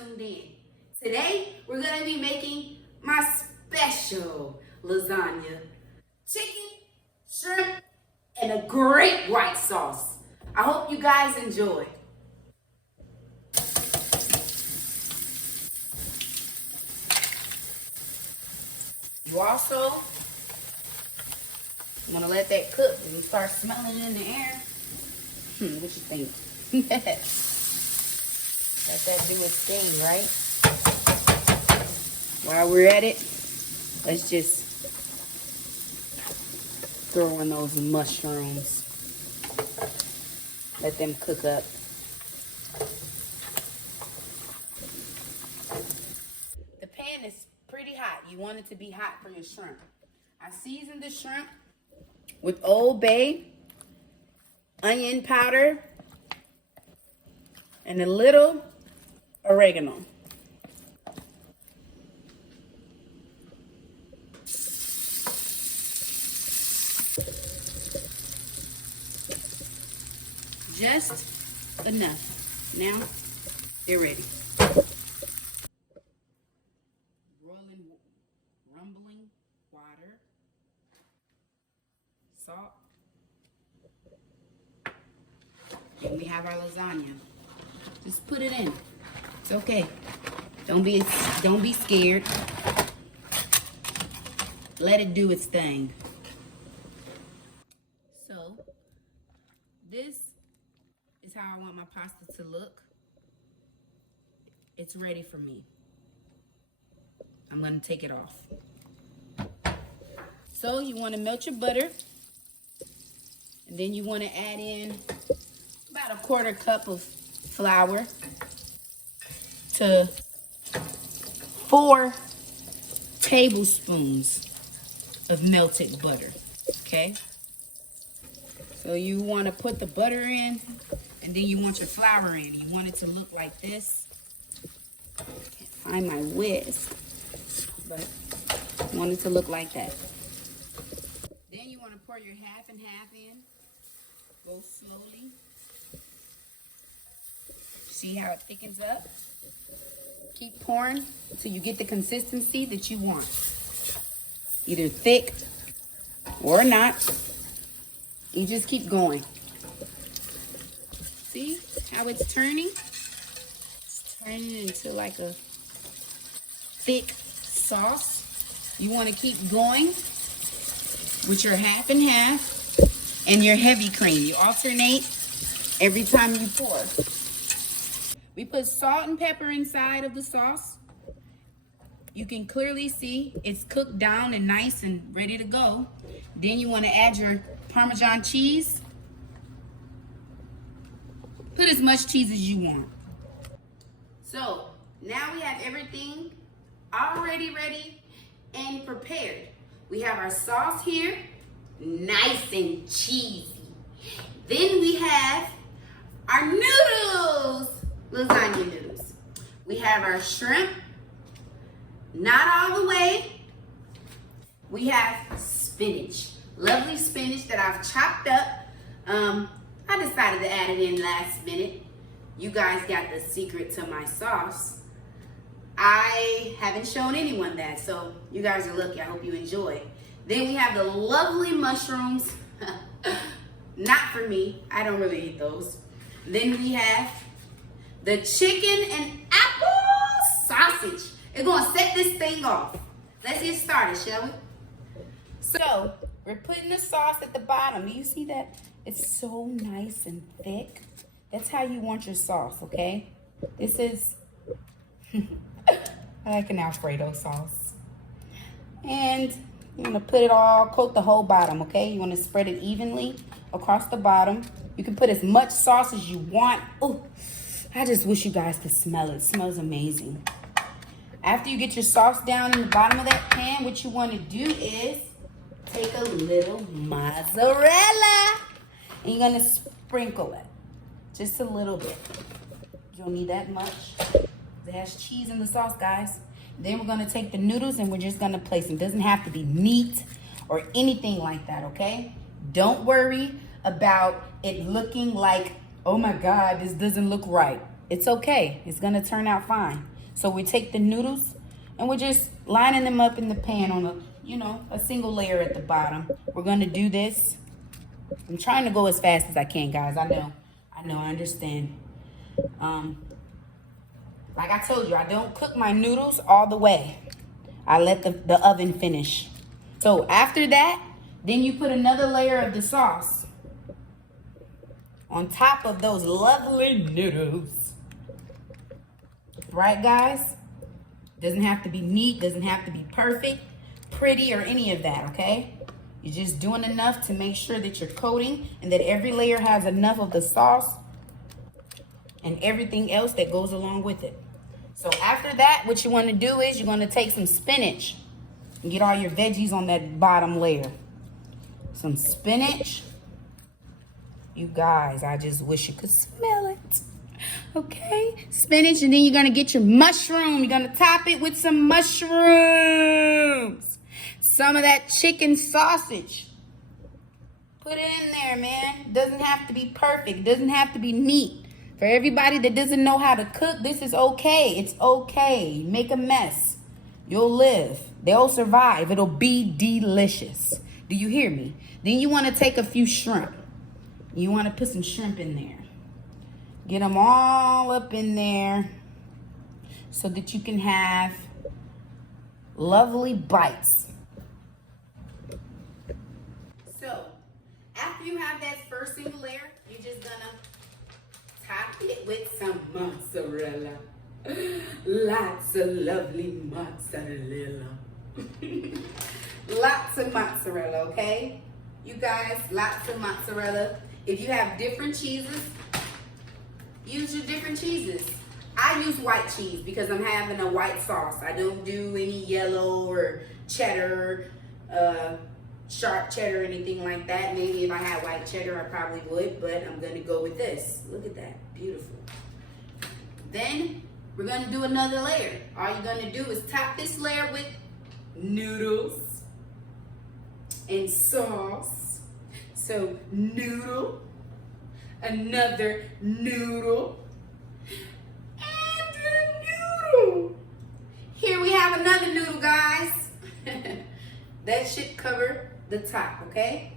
tuned in. Today, we're gonna be making my special lasagna. Chicken, shrimp, and a great white sauce. I hope you guys enjoy. You also want to let that cook and start smelling it in the air. What you think? Let that do its thing, right? While we're at it, let's just throw in those mushrooms. Let them cook up. The pan is pretty hot. You want it to be hot for your shrimp. I seasoned the shrimp with Old Bay, onion powder, and a little oregano. Just enough. Now they're ready. Rumbling water, salt, and we have our lasagna. Just put it in. It's okay. Don't be scared. Let it do its thing. So this is how I want my pasta to look. It's ready for me. I'm gonna take it off. So you wanna melt your butter, and then you wanna add in about a 1/4 cup of flour to 4 tablespoons of melted butter, okay? So you wanna put the butter in, and then you want your flour in. You want it to look like this. Can't find my whisk, but you want it to look like that. Then you want to pour your half and half in. Go slowly. See how it thickens up? Keep pouring until you get the consistency that you want. Either thick or not. You just keep going. See how it's turning? It's turning into like a thick sauce. You want to keep going with your half and half and your heavy cream. You alternate every time you pour. We put salt and pepper inside of the sauce. You can clearly see it's cooked down and nice and ready to go. Then you want to add your Parmesan cheese. Put as much cheese as you want. So now we have everything already ready and prepared. We have our sauce here, nice and cheesy. Then we have our noodles, lasagna noodles. We have our shrimp, not all the way. We have spinach, lovely spinach that I've chopped up. I decided to add it in last minute. You guys got the secret to my sauce. I haven't shown anyone that, so you guys are lucky. I hope you enjoy. Then we have the lovely mushrooms. Not for me. I don't really eat those. Then we have the chicken and apple sausage. It's gonna set this thing off. Let's get started, shall we? So we're putting the sauce at the bottom. Do you see that? It's so nice and thick. That's how you want your sauce, okay? This is like an Alfredo sauce. And you want to put it all, coat the whole bottom, okay? You want to spread it evenly across the bottom. You can put as much sauce as you want. Oh, I just wish you guys could smell it. It smells amazing. After you get your sauce down in the bottom of that pan, what you want to do is take a little mozzarella and you're going to sprinkle it. Just a little bit. You don't need that much. It has cheese in the sauce, guys. Then we're going to take the noodles and we're just going to place them. It doesn't have to be meat or anything like that, okay? Don't worry about it looking like, oh my God, this doesn't look right. It's okay. It's going to turn out fine. So we take the noodles and we're just lining them up in the pan on a single layer at the bottom. We're gonna do this. I'm trying to go as fast as I can, guys. I know, I understand. Like I told you, I don't cook my noodles all the way. I let the oven finish. So after that, then you put another layer of the sauce on top of those lovely noodles. Right, guys? Doesn't have to be neat, doesn't have to be perfect, pretty, or any of that, okay? You're just doing enough to make sure that you're coating and that every layer has enough of the sauce and everything else that goes along with it. So after that, what you want to do is you're going to take some spinach and get all your veggies on that bottom layer. Some spinach. You guys, I just wish you could smell it. Okay, spinach, and then you're going to get your mushroom. You're going to top it with some mushrooms. Some of that chicken sausage. Put it in there, man. Doesn't have to be perfect. Doesn't have to be neat. For everybody that doesn't know how to cook, this is okay. It's okay. Make a mess. You'll live. They'll survive. It'll be delicious. Do you hear me? Then you want to take a few shrimp. You want to put some shrimp in there. Get them all up in there so that you can have lovely bites. So, after you have that first single layer, you're just gonna top it with some mozzarella. Lots of lovely mozzarella. Lots of mozzarella, okay? You guys, lots of mozzarella. If you have different cheeses, use your different cheeses. I use white cheese because I'm having a white sauce. I don't do any yellow or cheddar, sharp cheddar or anything like that. Maybe if I had white cheddar, I probably would, but I'm gonna go with this. Look at that, beautiful. Then we're gonna do another layer. All you're gonna do is top this layer with noodles and sauce. So noodle, another noodle, and a noodle. Here we have another noodle, guys. That should cover the top, okay?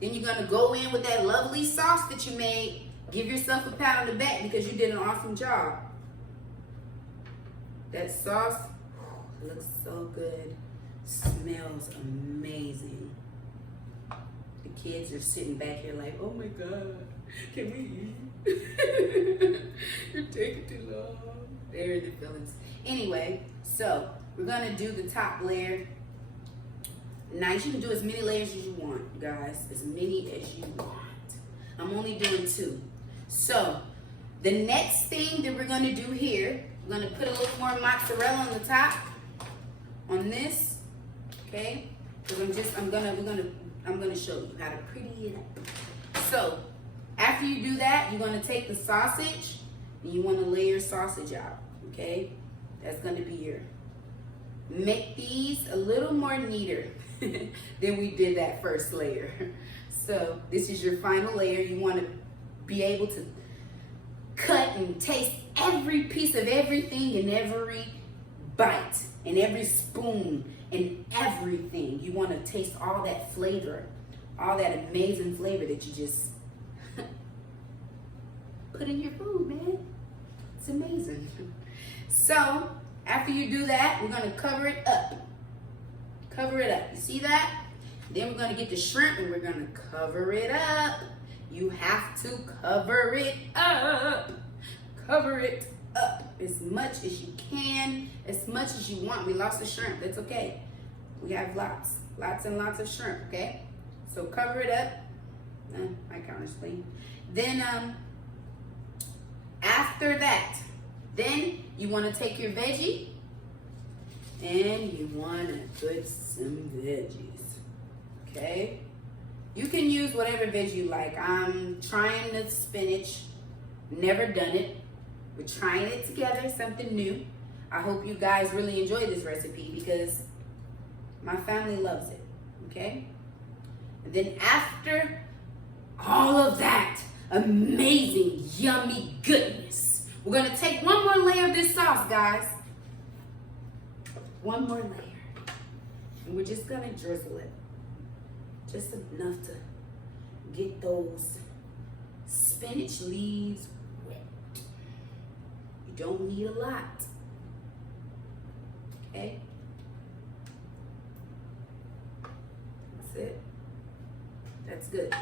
Then you're gonna go in with that lovely sauce that you made. Give yourself a pat on the back because you did an awesome job. That sauce looks so good. Smells amazing. The kids are sitting back here like, oh my God, can we eat? You're taking too long. They're in the feelings. Anyway, so we're gonna do the top layer. Nice, you can do as many layers as you want, guys. As many as you want. I'm only doing 2. So, the next thing that we're gonna do here, we're gonna put a little more mozzarella on the top, on this, okay? Because I'm gonna show you how to pretty it up. So, after you do that, you're gonna take the sausage, and you wanna lay your sausage out, okay? That's gonna be your, make these a little more neater than we did that first layer. So this is your final layer. You want to be able to cut and taste every piece of everything and every bite and every spoon and everything. You want to taste all that flavor, all that amazing flavor that you just put in your food, man. It's amazing. So after you do that, we're going to cover it up. Cover it up. You see that? Then we're going to get the shrimp and we're going to cover it up. You have to cover it up. Cover it up as much as you can, as much as you want. We lost the shrimp. That's okay. We have lots and lots of shrimp, okay? So cover it up. My counter's clean. Then after that, then you want to take your veggie and you want to put some veggies, okay? You can use whatever veg you like. I'm trying the spinach, never done it. We're trying it together, something new. I hope you guys really enjoy this recipe because my family loves it, okay? And then after all of that amazing, yummy goodness, we're gonna take one more layer of this sauce, guys. one more layer. And we're just gonna drizzle it. Just enough to get those spinach leaves wet. You don't need a lot. Okay? That's it. That's good.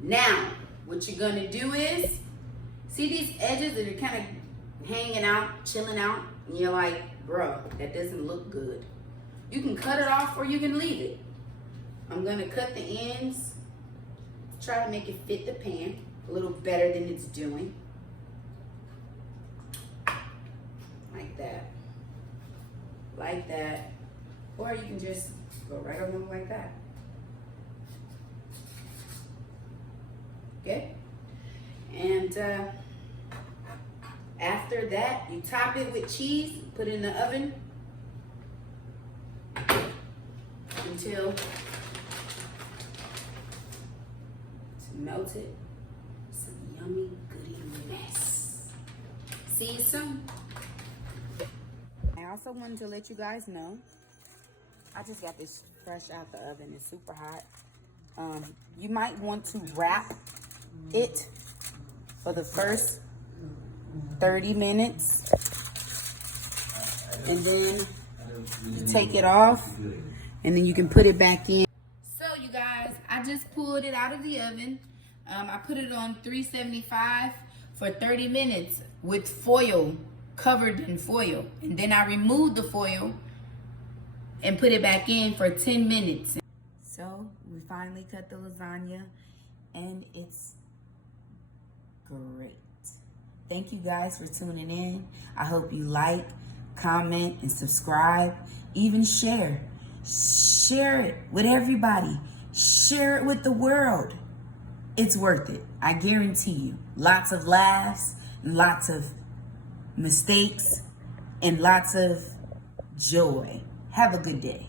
Now, what you're gonna do is, see these edges that are kind of hanging out, chilling out, and you're like, bro, that doesn't look good. You can cut it off or you can leave it. I'm gonna cut the ends, try to make it fit the pan a little better than it's doing. Like that. Like that. Or you can just go right along like that. Okay? And after that, you top it with cheese, put it in the oven until it's melted. Some yummy goodiness. See you soon. I also wanted to let you guys know, I just got this fresh out the oven. It's super hot. You might want to wrap it for the first 30 minutes and then you take it off and then you can put it back in. So you guys, I just pulled it out of the oven. I put it on 375 for 30 minutes with foil, covered in foil, and then I removed the foil and put it back in for 10 minutes. So we finally cut the lasagna and it's great. Thank you guys for tuning in. I hope you like, comment, and subscribe. Even share. Share it with everybody. Share it with the world. It's worth it. I guarantee you. Lots of laughs, lots of mistakes, and lots of joy. Have a good day.